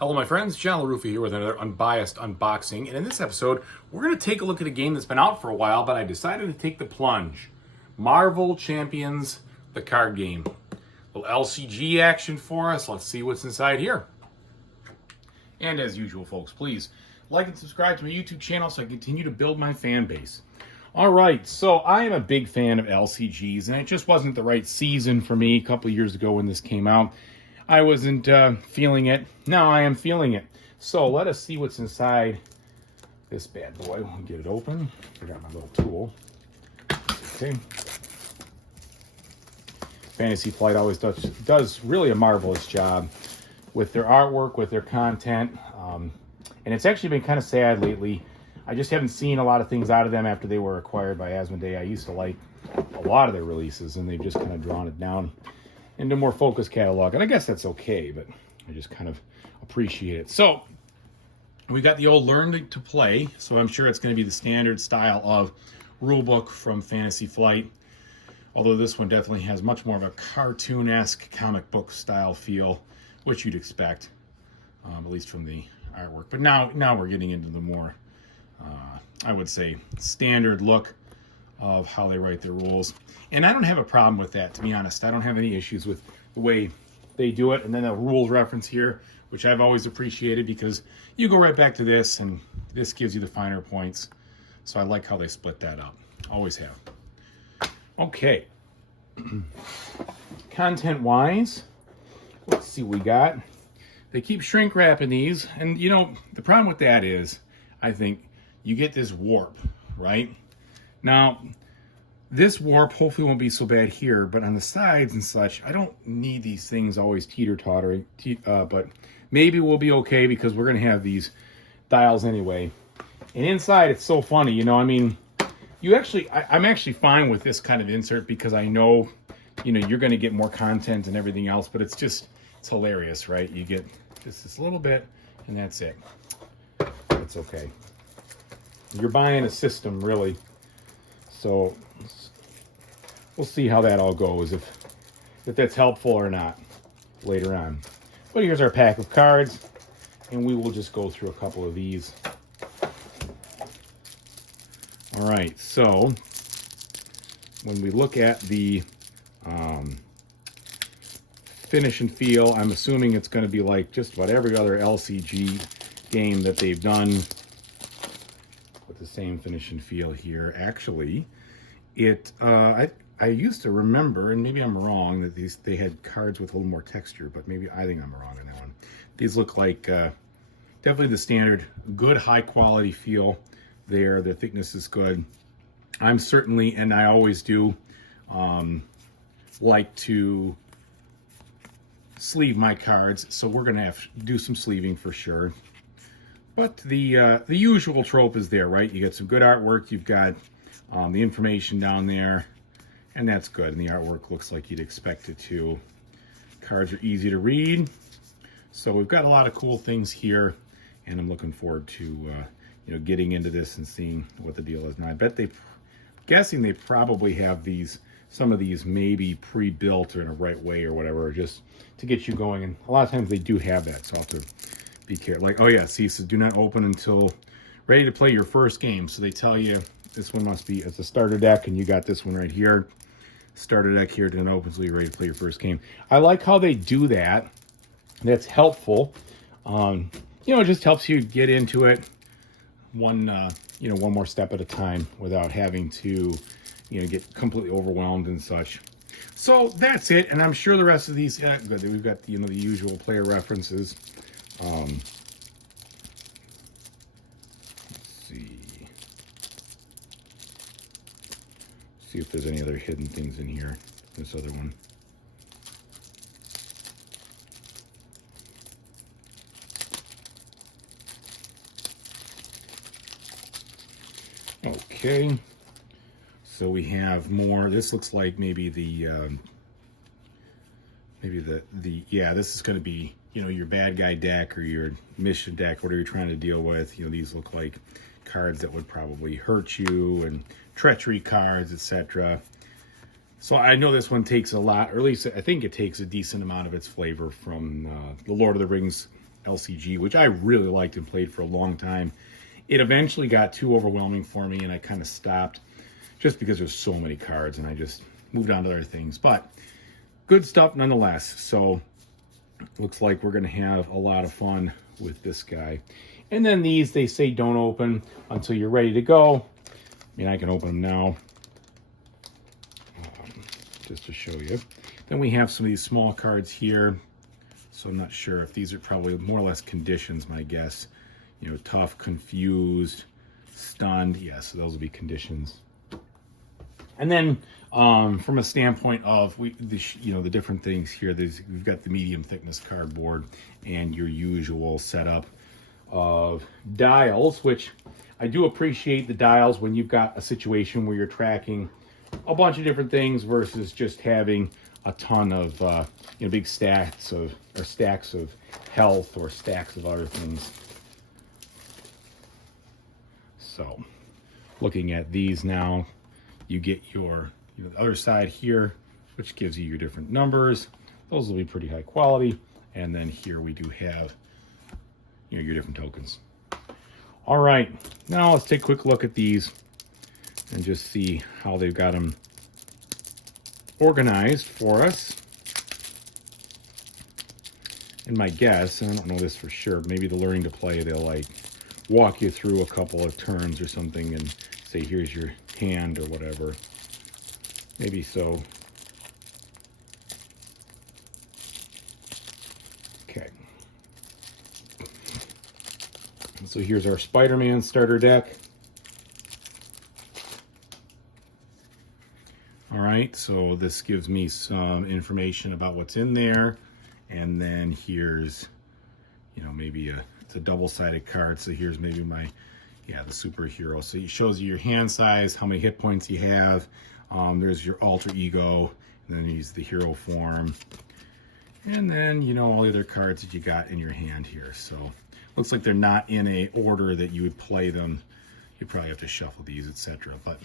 Hello my friends, John LaRuffa here with another Unbiased unboxing, and in this episode we're going to take a look at a game that's been out for a while, but I decided to take the plunge. Marvel Champions, the card game. A little LCG action for us. Let's see what's inside here. And as usual folks, please like and subscribe to my YouTube channel so I continue to build my fan base. Alright, so I am a big fan of LCGs, and it just wasn't the right season for me a couple years ago when this came out. I wasn't feeling it. Now I am feeling it. So let us see what's inside this bad boy. We'll get it open. Forgot my little tool. Okay. Fantasy Flight always does really a marvelous job with their artwork, with their content. And it's actually been kind of sad lately. I just haven't seen a lot of things out of them after they were acquired by Asmodee. I used to like a lot of their releases, and they've just kind of drawn it down into a more focused catalog, and I guess that's okay, but I just kind of appreciate it. So we got the old Learn to Play, so I'm sure it's going to be the standard style of rulebook from Fantasy Flight, although this one definitely has much more of a cartoon-esque comic book style feel, which you'd expect, at least from the artwork. But now we're getting into the more, I would say, standard look of how they write their rules. And I don't have a problem with that, to be honest. I don't have any issues with the way they do it. And then the rules reference here, which I've always appreciated, because you go right back to this, and this gives you the finer points. So I like how they split that up. Always have. Okay. Content-wise, let's see what we got. They keep shrink wrapping these. And, you know, the problem with that is, I think, you get this warp, right? Now, this warp hopefully won't be so bad here, but on the sides and such, I don't need these things always teeter-tottering, but maybe we'll be okay because we're going to have these dials anyway. And inside, it's so funny, you know, I mean, I'm actually fine with this kind of insert because I know, you know, you're going to get more content and everything else, but it's hilarious, right? You get just this little bit, and that's it. That's okay. You're buying a system, really. So we'll see how that all goes, if that's helpful or not later on. But here's our pack of cards, and we will just go through a couple of these. All right, so when we look at the finish and feel, I'm assuming it's going to be like just about every other LCG game that they've done. The same finish and feel here. Actually, I used to remember, and maybe I'm wrong, that they had cards with a little more texture, but maybe I think I'm wrong on that one. These look like definitely the standard good high quality feel there. The thickness is good. I'm certainly, and I always do, like to sleeve my cards, so we're gonna have to do some sleeving for sure. But the usual trope is there, right? You get some good artwork, you've got the information down there, and that's good. And the artwork looks like you'd expect it to. Cards are easy to read. So we've got a lot of cool things here, and I'm looking forward to you know, getting into this and seeing what the deal is. Now, I bet guessing they probably have some of these maybe pre-built or in a right way or whatever, just to get you going. And a lot of times they do have that, so I'll have to be careful. Like, oh yeah, see, so do not open until ready to play your first game. So they tell you this one must be, it's a starter deck, and you got this one right here. Starter deck here, didn't open until you're ready to play your first game. I like how they do that. That's helpful. You know, it just helps you get into it one more step at a time without having to, you know, get completely overwhelmed and such. So that's it, and I'm sure the rest of these, we've got the, you know, the usual player references. Let's see if there's any other hidden things in here. This other one. Okay. So we have more. This looks like maybe yeah, this is going to be, you know, your bad guy deck or your mission deck, whatever you're trying to deal with. You know, these look like cards that would probably hurt you, and treachery cards, etc. So I know this one takes a lot, or at least I think it takes a decent amount of its flavor from the Lord of the Rings LCG, which I really liked and played for a long time. It eventually got too overwhelming for me, and I kind of stopped just because there's so many cards, and I just moved on to other things. But good stuff nonetheless. So looks like we're going to have a lot of fun with this guy. And then these, they say don't open until you're ready to go. I mean, I can open them now, just to show you. Then we have some of these small cards here. So I'm not sure if these are probably more or less conditions, my guess. You know, tough, confused, stunned. Yeah, so those will be conditions. And then from a standpoint of the different things here, we've got the medium thickness cardboard and your usual setup of dials, which I do appreciate the dials when you've got a situation where you're tracking a bunch of different things versus just having a ton of big stacks of health or stacks of other things. So looking at these now, you get your the other side here, which gives you your different numbers. Those will be pretty high quality. And then here we do have your different tokens. All right, now let's take a quick look at these and just see how they've got them organized for us. And my guess, and I don't know this for sure, maybe the learning to play, they'll like walk you through a couple of turns or something and say, here's your hand or whatever. Maybe so. Okay. So here's our Spider-Man starter deck. All right, so this gives me some information about what's in there. And then here's, maybe it's a double-sided card. So here's maybe the superhero. So it shows you your hand size, how many hit points you have. There's your alter ego, and then he's the hero form. And then, all the other cards that you got in your hand here. So looks like they're not in a order that you would play them. You probably have to shuffle these, etc. But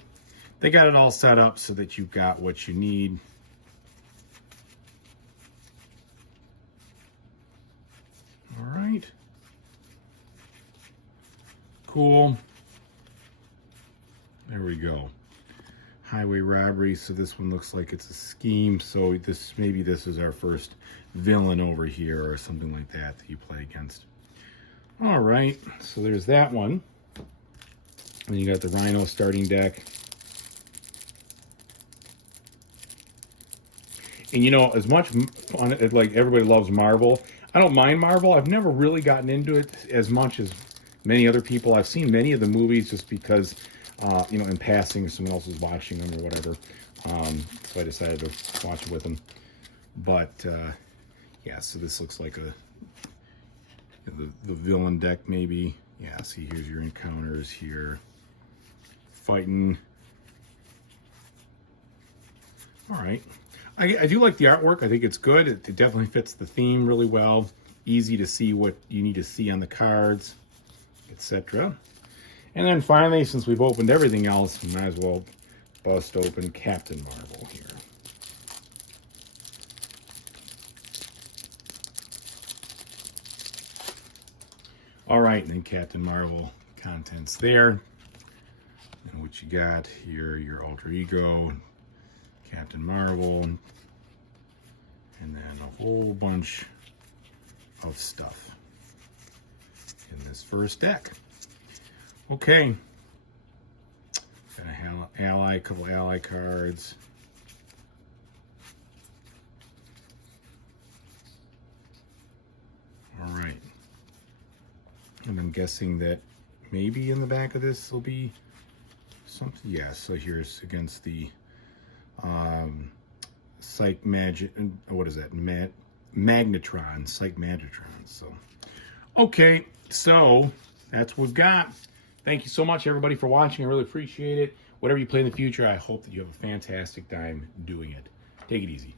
they got it all set up so that you've got what you need. All right. Cool. There we go. Highway robbery. So this one looks like it's a scheme. So maybe this is our first villain over here or something like that you play against. All right. So there's that one. And you got the Rhino starting deck. And as much fun, like everybody loves Marvel, I don't mind Marvel. I've never really gotten into it as much as many other people. I've seen many of the movies just because, in passing, someone else was watching them or whatever. So I decided to watch it with them. But, yeah, so this looks like the villain deck maybe. Yeah, see, here's your encounters here. Fighting. All right. I do like the artwork. I think it's good. It definitely fits the theme really well. Easy to see what you need to see on the cards, etc. And then finally, since we've opened everything else, we might as well bust open Captain Marvel here. All right, and then Captain Marvel contents there. And what you got here, your alter ego, Captain Marvel, and then a whole bunch of stuff in this first deck. Okay, got a couple ally cards. All right, and I'm guessing that maybe in the back of this will be something. Yeah, so here's against the Psych Magic, what is that? Magnetron, Psych Magnetron. So, okay, so that's what we've got. Thank you so much, everybody, for watching. I really appreciate it. Whatever you play in the future, I hope that you have a fantastic time doing it. Take it easy.